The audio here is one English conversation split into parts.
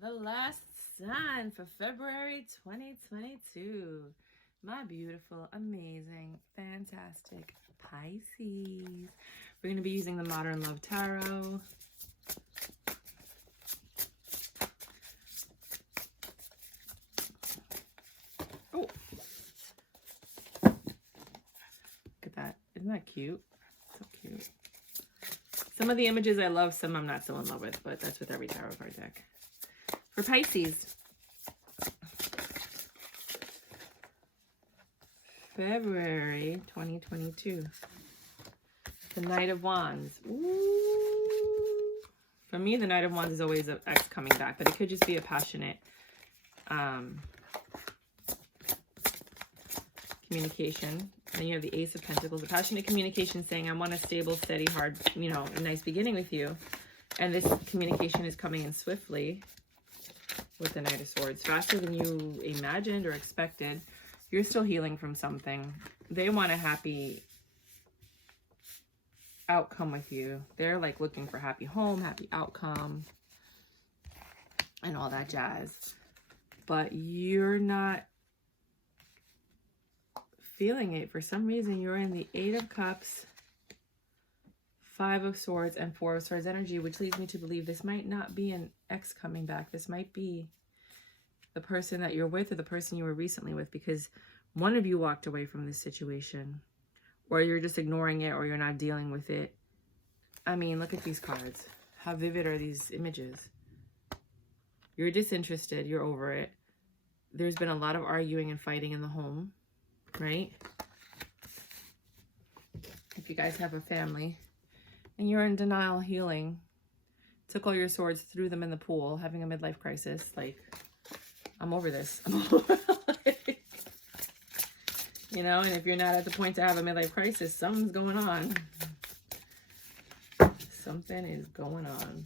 The last sign for February 2022. My beautiful, amazing, fantastic Pisces. We're going to be using the Modern Love Tarot. Oh, look at that. Isn't that cute? So cute. Some of the images I love, some I'm not so in love with, but that's with every tarot card deck. For Pisces, February 2022. The Knight of Wands. Ooh. For me, the Knight of Wands is always an ex coming back, but it could just be a passionate communication. Then you have the Ace of Pentacles, a passionate communication saying, I want a stable, steady, hard, a nice beginning with you. And this communication is coming in swiftly with the Knight of Swords, faster than you imagined or expected. You're still healing from something. They want a happy outcome with you. They're like looking for happy home, happy outcome, and all that jazz. But you're not feeling it. For some reason, you're in the Eight of Cups, Five of Swords, and Four of Swords energy, which leads me to believe this might not be an ex coming back. This might be the person that you're with or the person you were recently with, because one of you walked away from this situation, or you're just ignoring it, or you're not dealing with it. I mean, look at these cards. How vivid are these images? You're disinterested. You're over it. There's been a lot of arguing and fighting in the home, right? If you guys have a family, and you're in denial, healing, took all your swords, threw them in the pool, having a midlife crisis. Like, I'm over this. I'm over it. And if you're not at the point to have a midlife crisis, something's going on. Something is going on.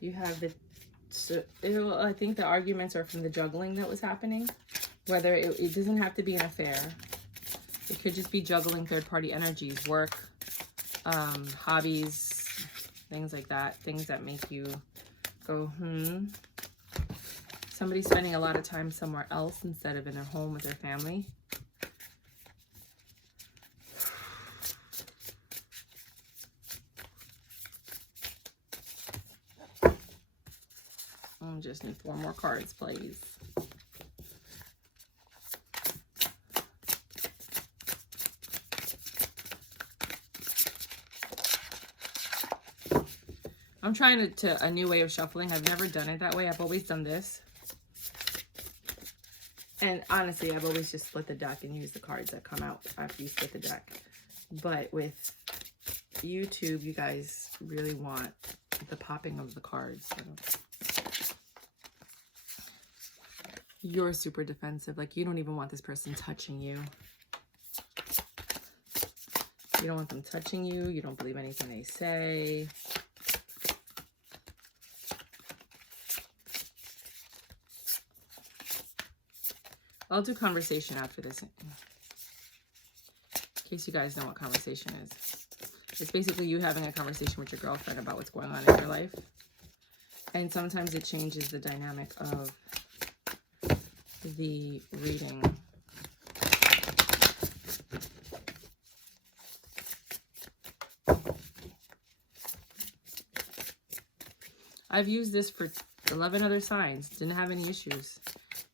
You have the, I think the arguments are from the juggling that was happening. Whether it doesn't have to be an affair. It could just be juggling third-party energies, work, hobbies, things like that. Things that make you go, Somebody's spending a lot of time somewhere else instead of in their home with their family. I just need 4 more cards, please. I'm trying to a new way of shuffling. I've never done it that way. I've always done this. And honestly, I've always just split the deck and used the cards that come out after you split the deck. But with YouTube, you guys really want the popping of the cards. So you're super defensive. Like, you don't even want this person touching you. You don't want them touching you. You don't believe anything they say. I'll do conversation after this, in case you guys know what conversation is. It's basically you having a conversation with your girlfriend about what's going on in your life. And sometimes it changes the dynamic of the reading. I've used this for 11 other signs. Didn't have any issues.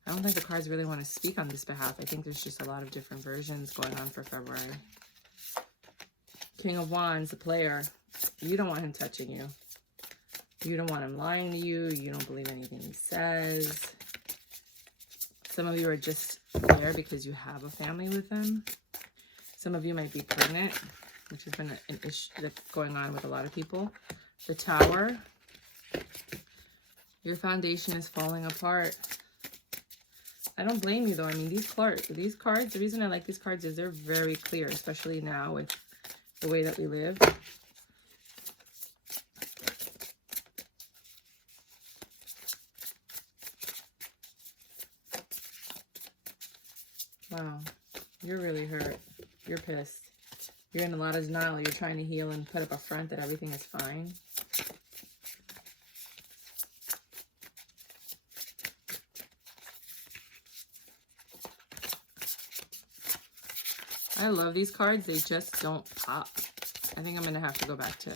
I don't think the cards really want to speak on this behalf. I think there's just a lot of different versions going on for February. King of Wands, the player. You don't want him touching you. You don't want him lying to you. You don't believe anything he says. Some of you are just there because you have a family with them. Some of you might be pregnant, which has been an issue that's going on with a lot of people. The Tower. Your foundation is falling apart. I don't blame you, though. I mean, these cards, the reason I like these cards is they're very clear, especially now with the way that we live. pissed. You're in a lot of denial. You're trying to heal and put up a front that everything is fine. I love these cards. They just don't pop. I think I'm going to have to go back to,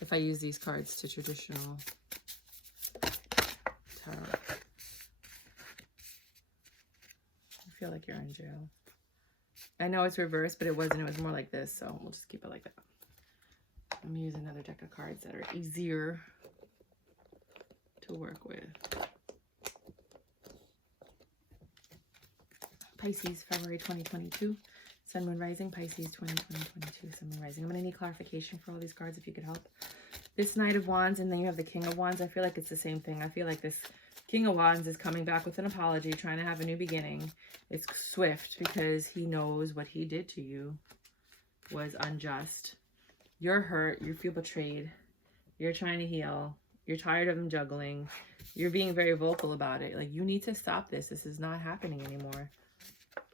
if I use these cards, to traditional tarot. I feel like you're in jail. I know it's reversed, but it wasn't. It was more like this, so we'll just keep it like that. I'm going to use another deck of cards that are easier to work with. Pisces, February 2022. Sun, Moon, Rising, Pisces, 2022, Sun, Moon, Rising. I'm going to need clarification for all these cards if you could help. This Knight of Wands, and then you have the King of Wands. I feel like it's the same thing. I feel like this King of Wands is coming back with an apology, trying to have a new beginning. It's swift because he knows what he did to you was unjust. You're hurt. You feel betrayed. You're trying to heal. You're tired of him juggling. You're being very vocal about it. Like, you need to stop this. This is not happening anymore.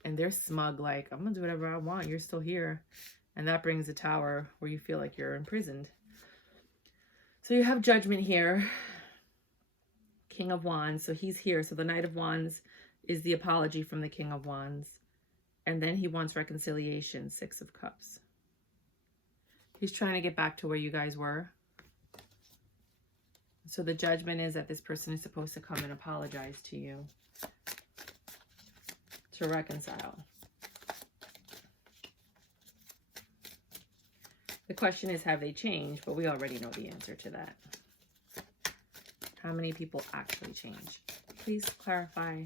And they're smug, like, I'm going to do whatever I want. You're still here. And that brings a tower where you feel like you're imprisoned. So you have Judgment here. King of Wands. So he's here. So the Knight of Wands is the apology from the King of Wands. And then he wants reconciliation. Six of Cups. He's trying to get back to where you guys were. So the Judgment is that this person is supposed to come and apologize to you. To reconcile. The question is, have they changed? But we already know the answer to that. How many people actually change? Please clarify.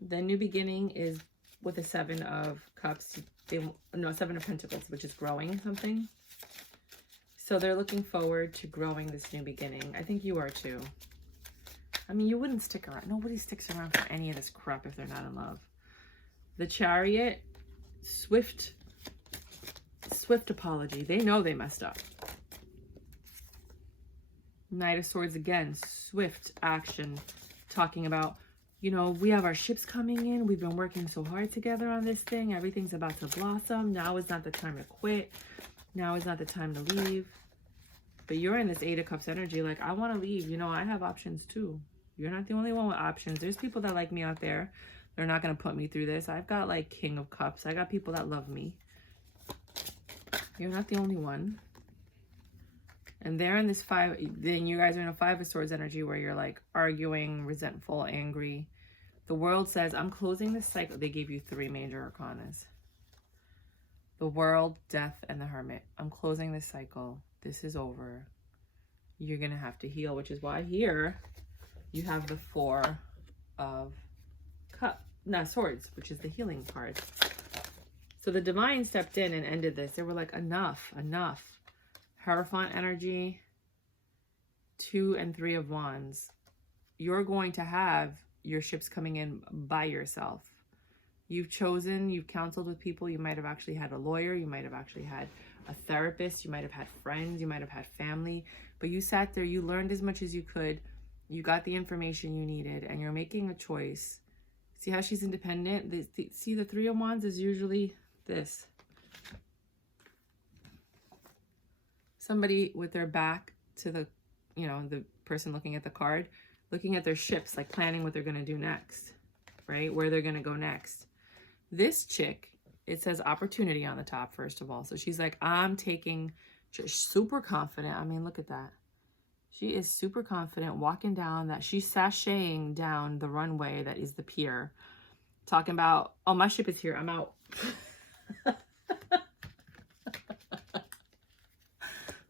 The new beginning is with the Seven of Cups. Seven of Pentacles, which is growing something. So they're looking forward to growing this new beginning. I think you are too. I mean, you wouldn't stick around. Nobody sticks around for any of this crap if they're not in love. The Chariot, swift apology. They know they messed up. Knight of Swords again, swift action. Talking about, you know, we have our ships coming in. We've been working so hard together on this thing. Everything's about to blossom. Now is not the time to quit. Now is not the time to leave. But you're in this Eight of Cups energy. Like, I want to leave. You know, I have options too. You're not the only one with options. There's people that like me out there. They're not going to put me through this. I've got like King of Cups. I got people that love me. You're not the only one. And they're in this then you guys are in a Five of Swords energy where you're like arguing, resentful, angry. The World says, I'm closing this cycle. They gave you three major arcanas. The World, Death, and the Hermit. I'm closing this cycle. This is over. You're going to have to heal, which is why here you have the Four of Swords, which is the healing card. So the Divine stepped in and ended this. They were like, enough. Hierophant energy, 2 and 3 of Wands. You're going to have your ships coming in by yourself. You've chosen, you've counseled with people. You might have actually had a lawyer. You might have actually had a therapist. You might have had friends. You might have had family. But you sat there. You learned as much as you could. You got the information you needed. And you're making a choice. See how she's independent? See, the 3 of Wands is usually this. Somebody with their back to the, you know, the person looking at the card, looking at their ships, like planning what they're going to do next, right? Where they're going to go next. This chick, it says opportunity on the top, first of all. So she's like, I'm taking, super confident. I mean, look at that. She is super confident walking down that. She's sashaying down the runway that is the pier. Talking about, oh, my ship is here. I'm out.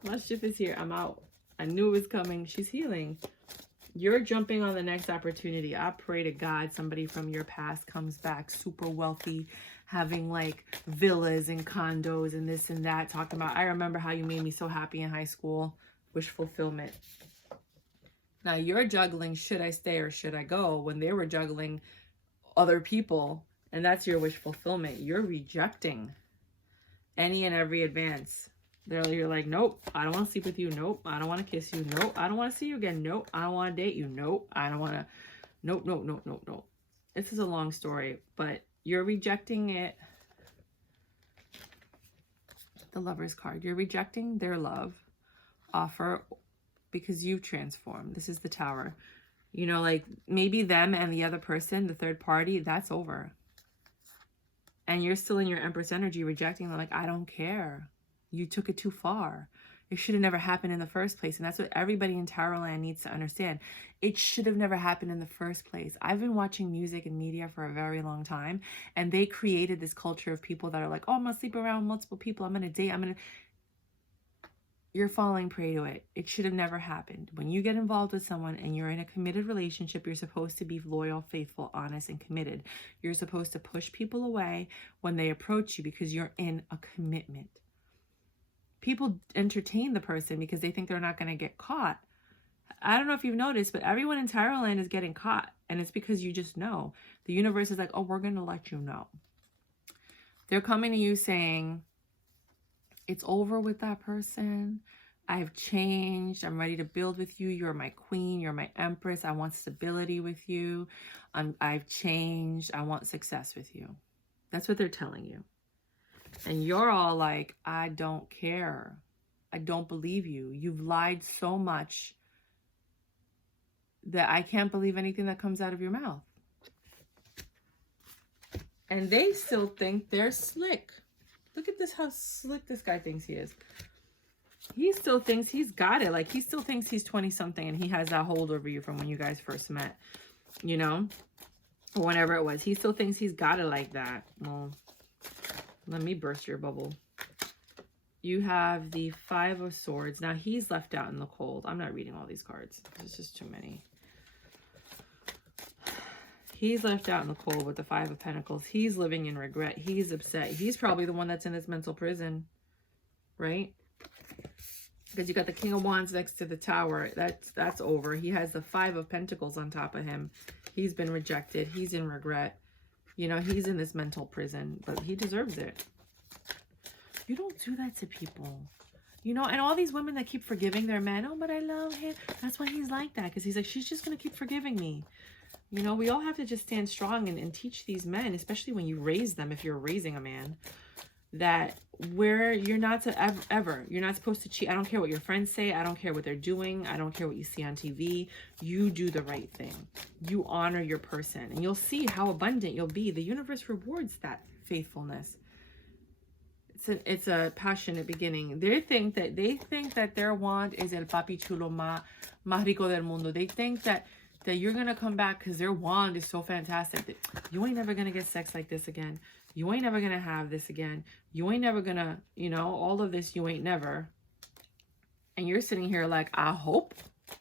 My ship is here. I'm out. I knew it was coming. She's healing. You're jumping on the next opportunity. I pray to God somebody from your past comes back super wealthy, having like villas and condos and this and that. Talking about, I remember how you made me so happy in high school. Wish fulfillment. Now you're juggling, should I stay or should I go? When they were juggling other people, and that's your wish fulfillment. You're rejecting any and every advance. You're like, nope, I don't want to sleep with you. Nope, I don't want to kiss you. Nope, I don't want to see you again. Nope, I don't want to date you. Nope, I don't want to. Nope. This is a long story, but You're rejecting it. The Lover's card. You're rejecting their love offer because you've transformed. This is the Tower. You know, like maybe them and the other person, the third party, that's over. And you're still in your Empress energy, rejecting them. Like, I don't care. You took it too far. It should have never happened in the first place. And that's what everybody in Tarotland needs to understand. It should have never happened in the first place. I've been watching music and media for a very long time. And they created this culture of people that are like, oh, I'm going to sleep around with multiple people. I'm going to date. You're falling prey to it. It should have never happened. When you get involved with someone and you're in a committed relationship, you're supposed to be loyal, faithful, honest, and committed. You're supposed to push people away when they approach you because you're in a commitment. People entertain the person because they think they're not going to get caught. I don't know if you've noticed, but everyone in Tarotland is getting caught. And it's because you just know. The universe is like, oh, we're going to let you know. They're coming to you saying, it's over with that person. I've changed. I'm ready to build with you. You're my queen. You're my empress. I want stability with you. I've changed. I want success with you. That's what they're telling you. And you're all like, I don't care. I don't believe you. You've lied so much that I can't believe anything that comes out of your mouth. And they still think they're slick. Look at this, how slick this guy thinks he is. He still thinks he's got it. Like, he still thinks he's 20-something and he has that hold over you from when you guys first met, you know? Or whenever it was. He still thinks he's got it like that. Well, let me burst your bubble. You have the Five of Swords. Now, he's left out in the cold. I'm not reading all these cards. There's just too many. He's left out in the cold with the Five of Pentacles. He's living in regret. He's upset. He's probably the one that's in this mental prison, right? Because you got the King of Wands next to the Tower. That's over. He has the Five of Pentacles on top of him. He's been rejected. He's in regret. You know, he's in this mental prison, but he deserves it. You don't do that to people. You know, and all these women that keep forgiving their men. Oh, but I love him. That's why he's like that. Because he's like, she's just going to keep forgiving me. You know, we all have to just stand strong and teach these men, especially when you raise them, if you're raising a man, that where you're not to ever, you're not supposed to cheat. I don't care what your friends say. I don't care what they're doing. I don't care what you see on TV. You do the right thing. You honor your person and you'll see how abundant you'll be. The universe rewards that faithfulness. It's a passionate beginning. They think that their wand is el papi chulo más rico del mundo. They think that you're going to come back because their wand is so fantastic that you ain't never going to get sex like this again. You ain't never going to have this again. You ain't never going to, you know, all of this, you ain't never. And you're sitting here like, I hope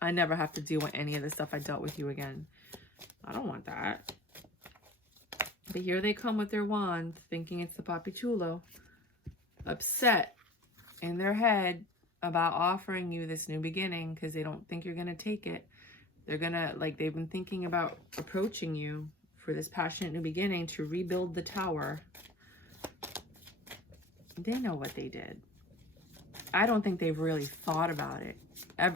I never have to deal with any of the stuff I dealt with you again. I don't want that. But here they come with their wand, thinking it's the papi chulo. Upset in their head about offering you this new beginning because they don't think you're going to take it. They're going to, like, they've been thinking about approaching you for this passionate new beginning to rebuild the tower. They know what they did. I don't think they've really thought about it.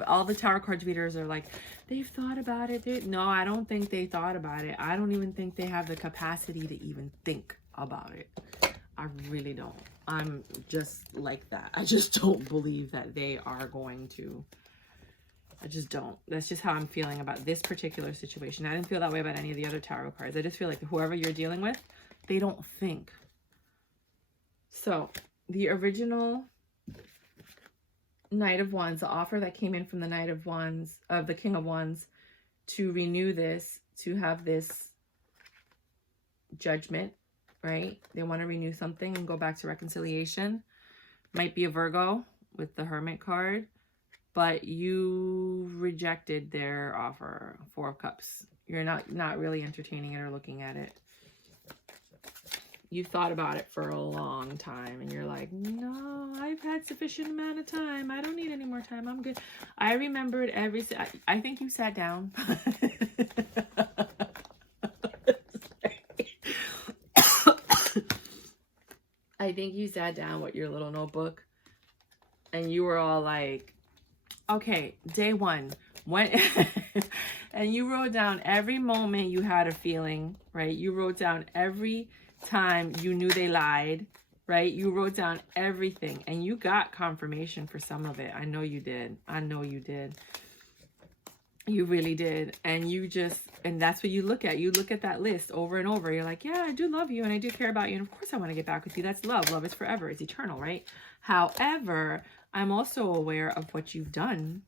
All the tarot card readers are like, they've thought about it. No, I don't think they thought about it. I don't even think they have the capacity to even think about it. I really don't. I'm just like that. I just don't believe that they are going to. I just don't. That's just how I'm feeling about this particular situation. I didn't feel that way about any of the other tarot cards. I just feel like whoever you're dealing with, they don't think. So, the original Knight of Wands, the offer that came in from the Knight of Wands, of the King of Wands, to renew this, to have this judgment, right? They want to renew something and go back to reconciliation. Might be a Virgo with the Hermit card. But you rejected their offer, Four of Cups. You're not really entertaining it or looking at it. You've thought about it for a long time. And you're like, no, I've had sufficient amount of time. I don't need any more time. I'm good. I remembered I think you sat down. I think you sat down with your little notebook. And you were all like, okay, day one, when, and you wrote down every moment you had a feeling, right? You wrote down every time you knew they lied, right? You wrote down everything and you got confirmation for some of it. I know you did. I know you did. You really did. And you just, and that's what you look at. You look at that list over and over. You're like, yeah, I do love you and I do care about you. And of course I want to get back with you. That's love. Love is forever. It's eternal, right? However, I'm also aware of what you've done.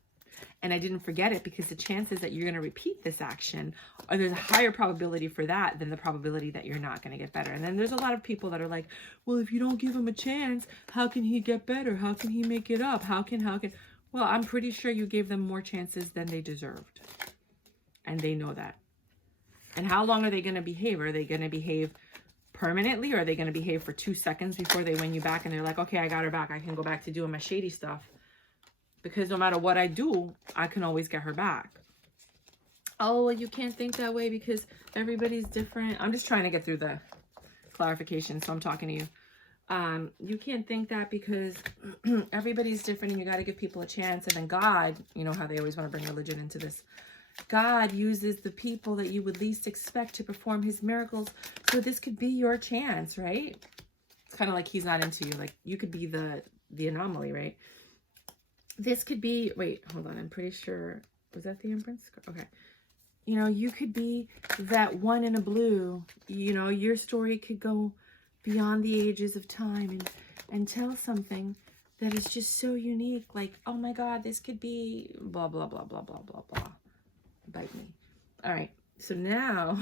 And I didn't forget it because the chances that you're going to repeat this action, or there's a higher probability for that than the probability that you're not going to get better. And then there's a lot of people that are like, well, if you don't give him a chance, how can he get better? How can he make it up? How can? Well, I'm pretty sure you gave them more chances than they deserved. And they know that. And how long are they going to behave? Are they going to behave permanently, or are they going to behave for 2 seconds before they win you back and they're like, okay, I got her back. I can go back to doing my shady stuff. Because no matter what I do, I can always get her back. Oh, well, you can't think that way because everybody's different. I'm just trying to get through the clarification, so I'm talking to you. You can't think that because everybody's different and you got to give people a chance. And then God, you know how they always want to bring religion into this. God uses the people that you would least expect to perform his miracles. So this could be your chance, right? It's kind of like he's not into you. Like you could be the anomaly, right? This could be, wait, hold on. I'm pretty sure, was that the Empress? Okay. You know, you could be that one in a blue. You know, your story could go beyond the ages of time and tell something that is just so unique. Like, oh my God, this could be blah, blah, blah, blah, blah, blah, blah. Bite me. All right. So now,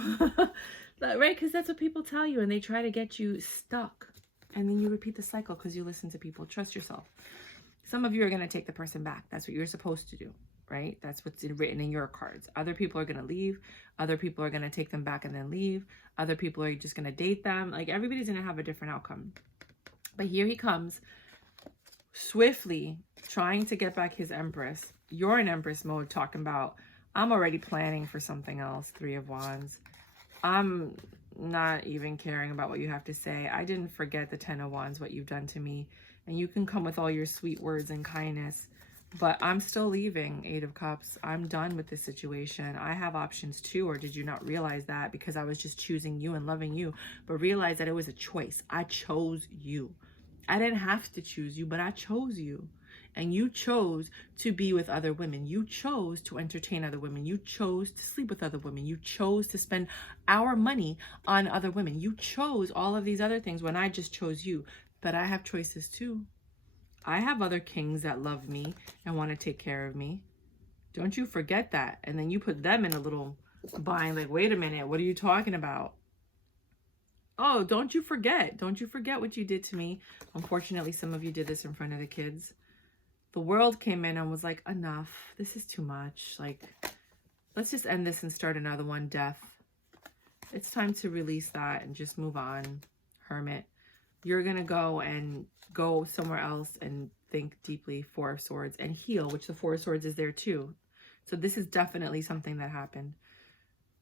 right? Because that's what people tell you and they try to get you stuck. And then you repeat the cycle because you listen to people. Trust yourself. Some of you are going to take the person back. That's what you're supposed to do, right? That's what's written in your cards. Other people are going to leave. Other people are going to take them back and then leave. Other people are just going to date them. Like everybody's going to have a different outcome. But here he comes, swiftly trying to get back his Empress. You're in Empress mode talking about, I'm already planning for something else, 3 of Wands. I'm not even caring about what you have to say. I didn't forget the 10 of Wands, what you've done to me. And you can come with all your sweet words and kindness, but I'm still leaving, 8 of Cups. I'm done with this situation. I have options too, or did you not realize that? Because I was just choosing you and loving you, but realize that it was a choice. I chose you. I didn't have to choose you, but I chose you. And you chose to be with other women. You chose to entertain other women. You chose to sleep with other women. You chose to spend our money on other women. You chose all of these other things when I just chose you. But I have choices too. I have other kings that love me and want to take care of me. Don't you forget that. And then you put them in a little bind like, wait a minute, what are you talking about? Oh, don't you forget. Don't you forget what you did to me. Unfortunately, some of you did this in front of the kids. The world came in and was like, enough. This is too much. Like, let's just end this and start another one. Death. It's time to release that and just move on. Hermit. You're going to go somewhere else and think deeply, 4 of Swords, and heal, which the 4 of Swords is there too. So this is definitely something that happened.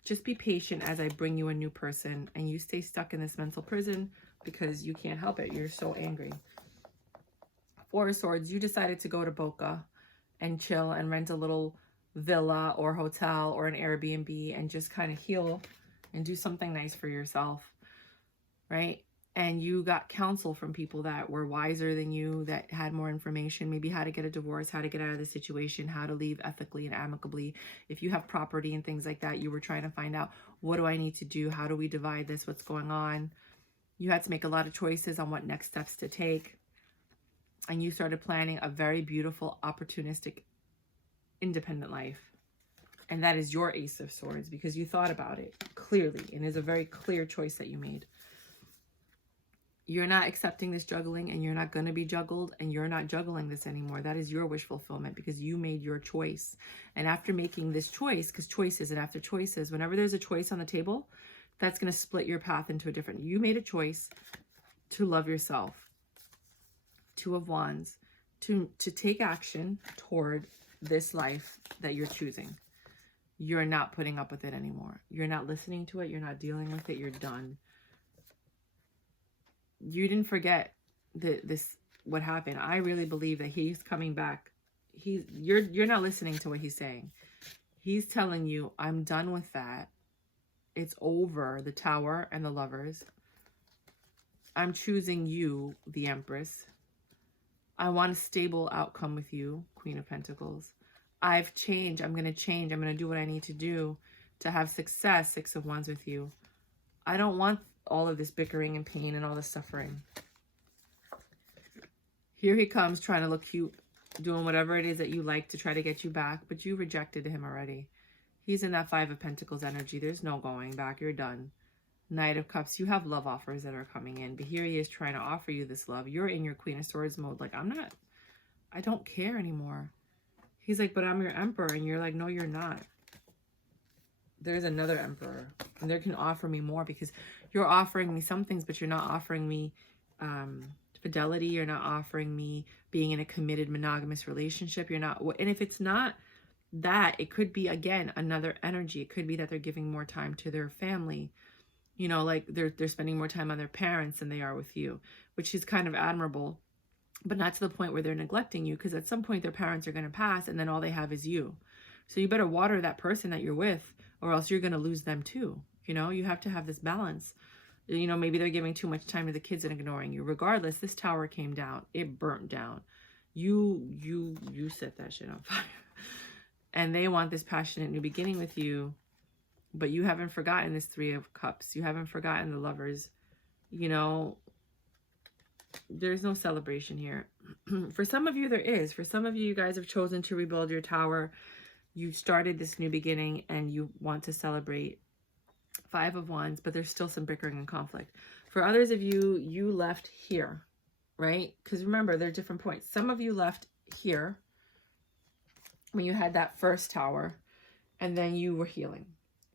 Just be patient as I bring you a new person and you stay stuck in this mental prison because you can't help it. You're so angry. 4 of Swords, you decided to go to Boca and chill and rent a little villa or hotel or an Airbnb and just kind of heal and do something nice for yourself, right? And you got counsel from people that were wiser than you, that had more information, maybe how to get a divorce, how to get out of the situation, how to leave ethically and amicably. If you have property and things like that, you were trying to find out, what do I need to do? How do we divide this? What's going on? You had to make a lot of choices on what next steps to take. And you started planning a very beautiful, opportunistic, independent life. And that is your Ace of Swords because you thought about it clearly. And it's a very clear choice that you made. You're not accepting this juggling and you're not going to be juggled and you're not juggling this anymore. That is your wish fulfillment because you made your choice. And after making this choice, because choices and after choices, whenever there's a choice on the table, that's going to split your path into a different. You made a choice to love yourself. 2 of Wands, to take action toward this life that you're choosing. You're not putting up with it anymore. You're not listening to it. You're not dealing with it. You're done. You didn't forget what happened. I really believe that he's coming back. You're not listening to what he's saying. He's telling you, I'm done with that. It's over. The Tower and the Lovers. I'm choosing you, the Empress. I want a stable outcome with you, Queen of Pentacles. I've changed. I'm going to change. I'm going to do what I need to do to have success, Six of Wands with you. I don't want all of this bickering and pain and all this suffering. Here he comes trying to look cute, doing whatever it is that you like to try to get you back, but you rejected him already. He's in that Five of Pentacles energy. There's no going back. You're done. Knight of Cups. You have love offers that are coming in, but here he is trying to offer you this love. You're in your Queen of Swords mode. Like, I don't care anymore. He's like, but I'm your Emperor. And you're like, no, you're not. There's another Emperor. And they can offer me more because you're offering me some things, but you're not offering me fidelity. You're not offering me being in a committed monogamous relationship. You're not. And if it's not that, it could be, again, another energy. It could be that they're giving more time to their family. You know, like they're spending more time on their parents than they are with you, which is kind of admirable, but not to the point where they're neglecting you, because at some point their parents are going to pass and then all they have is you. So you better water that person that you're with, or else you're going to lose them too. You know, you have to have this balance. You know, maybe they're giving too much time to the kids and ignoring you. Regardless, this tower came down. It burnt down. You set that shit on fire. And they want this passionate new beginning with you. But you haven't forgotten this Three of Cups. You haven't forgotten the lovers. You know, there's no celebration here. For some of you, there is. For some of you, you guys have chosen to rebuild your tower. You've started this new beginning and you want to celebrate. Five of Wands, but there's still some bickering and conflict. For others of you, you left here, right? Because remember, there are different points. Some of you left here when you had that first tower and then you were healing.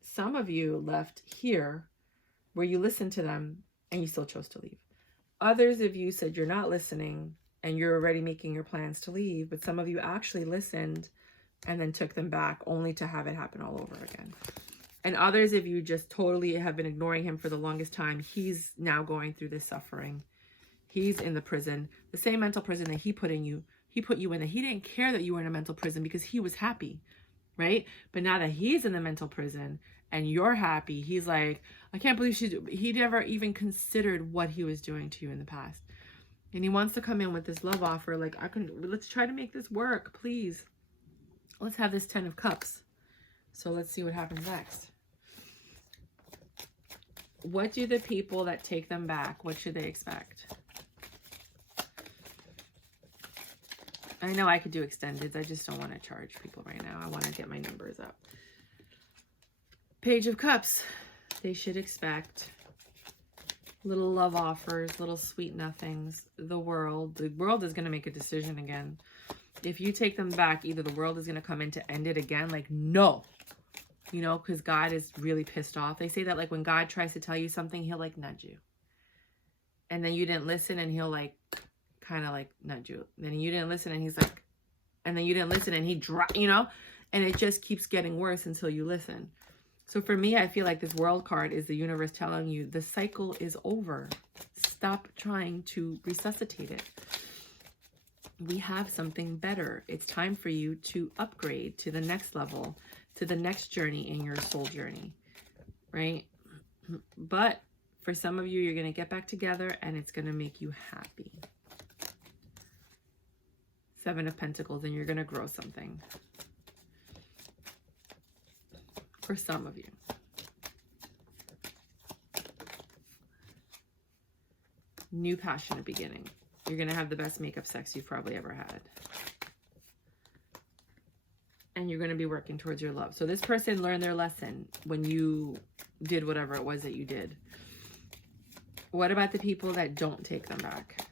Some of you left here where you listened to them and you still chose to leave. Others of you said you're not listening and you're already making your plans to leave, but some of you actually listened and then took them back only to have it happen all over again. And others of you just totally have been ignoring him for the longest time. He's now going through this suffering. He's in the prison, the same mental prison that he put in you. He put you in that. He didn't care that you were in a mental prison because he was happy, right? But now that he's in the mental prison and you're happy, he's like, I can't believe he never even considered what he was doing to you in the past. And he wants to come in with this love offer. Like, let's try to make this work, please. Let's have this 10 of Cups. So let's see what happens next. What do the people that take them back, what should they expect? I know I could do extendeds. I just don't want to charge people right now. I want to get my numbers up. Page of Cups. They should expect little love offers, little sweet nothings. The world is going to make a decision again. If you take them back, either the world is going to come in to end it again. Like, no. You know, because God is really pissed off. They say that, like, when God tries to tell you something, he'll, like, nudge you. And then you didn't listen, and he'll, like, kind of, like, nudge you. Then you didn't listen, and he's, like, and then you didn't listen, and he you know? And it just keeps getting worse until you listen. So for me, I feel like this World card is the universe telling you the cycle is over. Stop trying to resuscitate it. We have something better. It's time for you to upgrade to the next level, to the next journey in your soul journey, right? But for some of you, you're going to get back together and it's going to make you happy. Seven of Pentacles, and you're going to grow something. For some of you. New passionate beginning. You're going to have the best makeup sex you've probably ever had. And you're going to be working towards your love. So this person learned their lesson when you did whatever it was that you did. What about the people that don't take them back?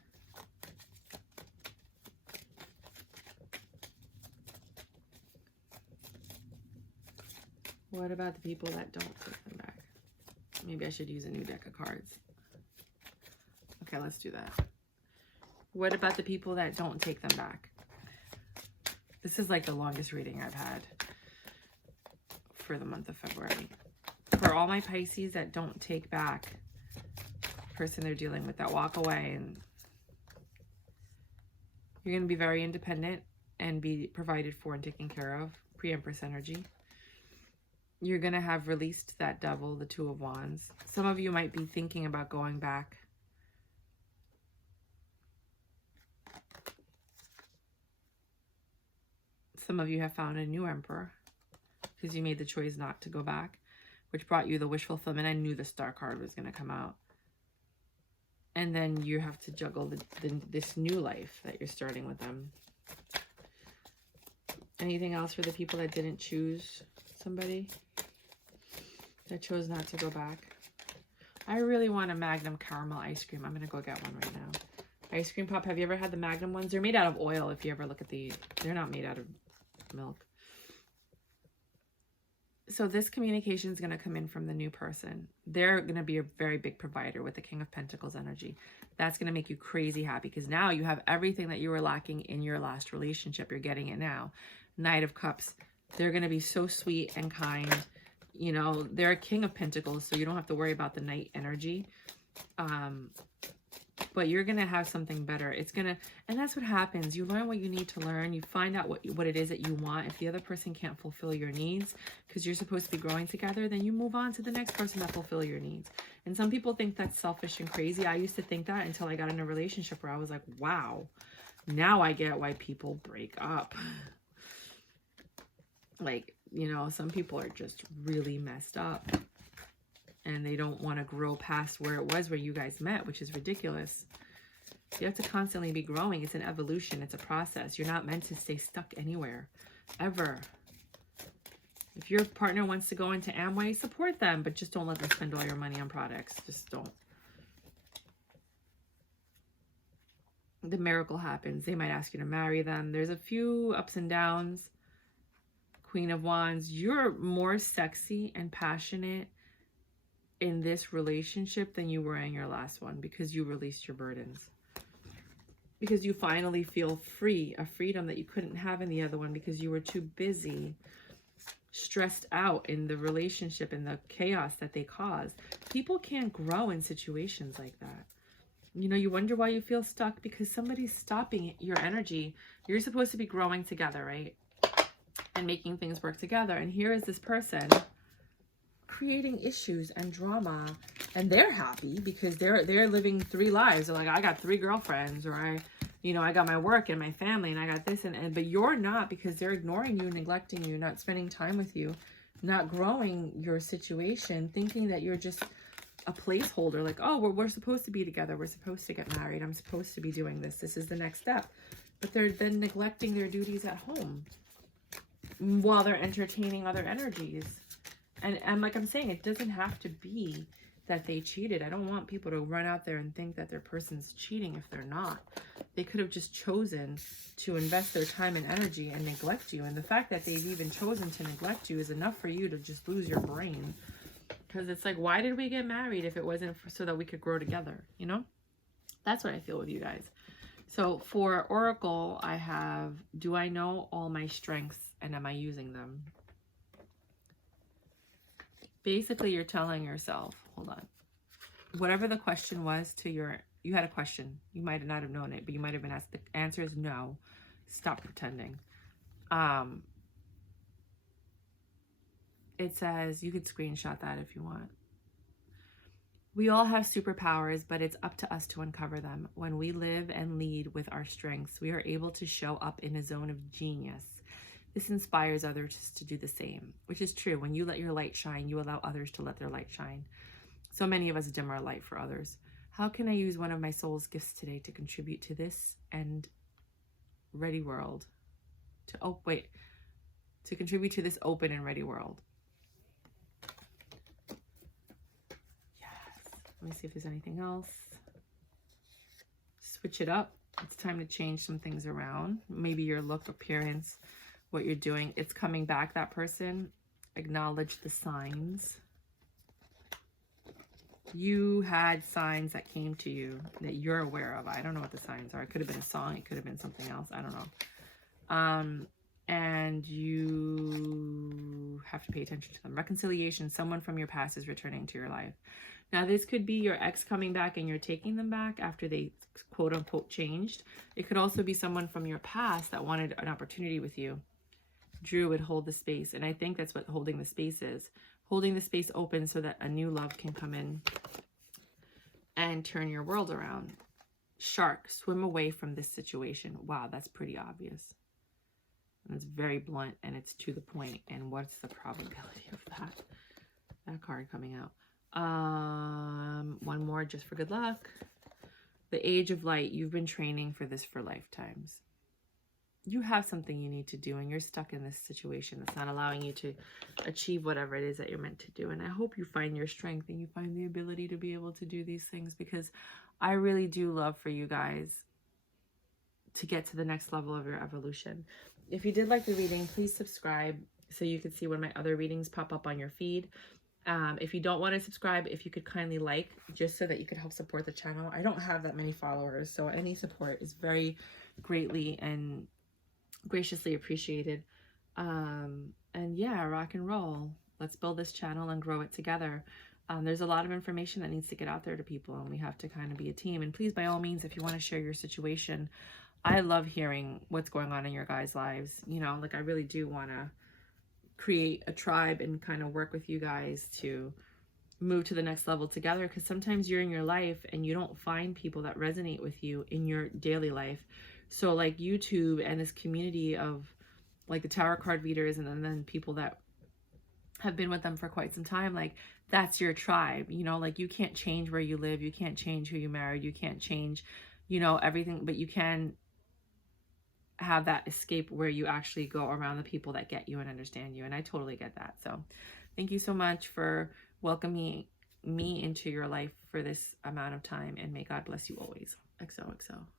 What about the people that don't take them back? Maybe I should use a new deck of cards. Okay, let's do that. What about the people that don't take them back? This is like the longest reading I've had for the month of February. For all my Pisces that don't take back the person they're dealing with, that walk away, and you're going to be very independent and be provided for and taken care of. Pre-Empress energy. You're going to have released that devil, the Two of Wands. Some of you might be thinking about going back Some of you have found a new emperor because you made the choice not to go back, which brought you the wish fulfillment. I knew the star card was going to come out. And then you have to juggle this new life that you're starting with them. Anything else for the people that didn't choose somebody? That chose not to go back? I really want a Magnum caramel ice cream. I'm going to go get one right now. Ice cream pop. Have you ever had the Magnum ones? They're made out of oil if you ever look at the... They're not made out of milk. So this communication is going to come in from the new person. They're going to be a very big provider with the King of Pentacles energy. That's going to make you crazy happy because now you have everything that you were lacking in your last relationship. You're getting it now. Knight of Cups. They're going to be so sweet and kind. You know, they're a King of Pentacles, so you don't have to worry about the Knight energy. But you're going to have something better. It's going to, and that's what happens. You learn what you need to learn. You find out what it is that you want. If the other person can't fulfill your needs because you're supposed to be growing together, then you move on to the next person that fulfill your needs. And some people think that's selfish and crazy. I used to think that until I got in a relationship where I was like, wow, now I get why people break up. Like, you know, some people are just really messed up and they don't want to grow past where it was where you guys met, which is ridiculous. You have to constantly be growing. It's an evolution. It's a process. You're not meant to stay stuck anywhere, ever. If your partner wants to go into Amway, support them, but just don't let them spend all your money on products. Just don't. The miracle happens. They might ask you to marry them. There's a few ups and downs. Queen of Wands, you're more sexy and passionate in this relationship than you were in your last one because you released your burdens. Because you finally feel free, a freedom that you couldn't have in the other one because you were too busy, stressed out in the relationship and the chaos that they caused. People can't grow in situations like that. You know, you wonder why you feel stuck because somebody's stopping your energy. You're supposed to be growing together, right? And making things work together. And here is this person creating issues and drama, and they're happy because they're living 3 lives. They're like, I got 3 girlfriends, or I got my work and my family, and I got this, and but you're not, because they're ignoring you, neglecting you, not spending time with you, not growing your situation, thinking that you're just a placeholder. Like, oh, we're supposed to be together, we're supposed to get married, I'm supposed to be doing this is the next step. But they're then neglecting their duties at home while they're entertaining other energies. And like I'm saying, it doesn't have to be that they cheated. I don't want people to run out there and think that their person's cheating if they're not. They could have just chosen to invest their time and energy and neglect you. And the fact that they've even chosen to neglect you is enough for you to just lose your brain. Because it's like, why did we get married if it wasn't so that we could grow together? You know? That's what I feel with you guys. So for Oracle, I have, do I know all my strengths and am I using them? Basically, you're telling yourself, hold on, whatever the question was to you had a question. You might not have known it, but you might have been asked. The answer is no. Stop pretending. It says, you could screenshot that if you want. We all have superpowers, but it's up to us to uncover them. When we live and lead with our strengths, we are able to show up in a zone of genius. This inspires others to do the same, which is true. When you let your light shine, you allow others to let their light shine. So many of us dim our light for others. How can I use one of my soul's gifts today to contribute to this and ready world? To contribute to this open and ready world. Yes. Let me see if there's anything else. Switch it up. It's time to change some things around. Maybe your look, appearance, what you're doing. It's coming back, that person. Acknowledge the signs. You had signs that came to you that you're aware of. I don't know what the signs are. It could have been a song. It could have been something else. I don't know. And you have to pay attention to them. Reconciliation. Someone from your past is returning to your life. Now, this could be your ex coming back and you're taking them back after they quote unquote changed. It could also be someone from your past that wanted an opportunity with you. Drew would hold the space. And I think that's what holding the space is. Holding the space open so that a new love can come in and turn your world around. Shark, swim away from this situation. Wow, that's pretty obvious. And it's very blunt and it's to the point. And what's the probability of that card coming out? One more just for good luck. The Age of Light. You've been training for this for lifetimes. You have something you need to do, and you're stuck in this situation that's not allowing you to achieve whatever it is that you're meant to do. And I hope you find your strength and you find the ability to be able to do these things, because I really do love for you guys to get to the next level of your evolution. If you did like the reading, please subscribe so you can see when my other readings pop up on your feed. If you don't want to subscribe, if you could kindly like, just so that you could help support the channel. I don't have that many followers, so any support is very greatly and graciously appreciated. And yeah, rock and roll. Let's build this channel and grow it together. There's a lot of information that needs to get out there to people, and we have to kind of be a team. And please, by all means, if you want to share your situation, I love hearing what's going on in your guys' lives. You know, like I really do want to create a tribe and kind of work with you guys to move to the next level together, because sometimes you're in your life and you don't find people that resonate with you in your daily life. So like YouTube and this community of like the tarot card readers, and then people that have been with them for quite some time, like that's your tribe. You know, like you can't change where you live, you can't change who you married, you can't change, you know, everything, but you can have that escape where you actually go around the people that get you and understand you. And I totally get that. So thank you so much for welcoming me into your life for this amount of time, and may God bless you always. XOXO.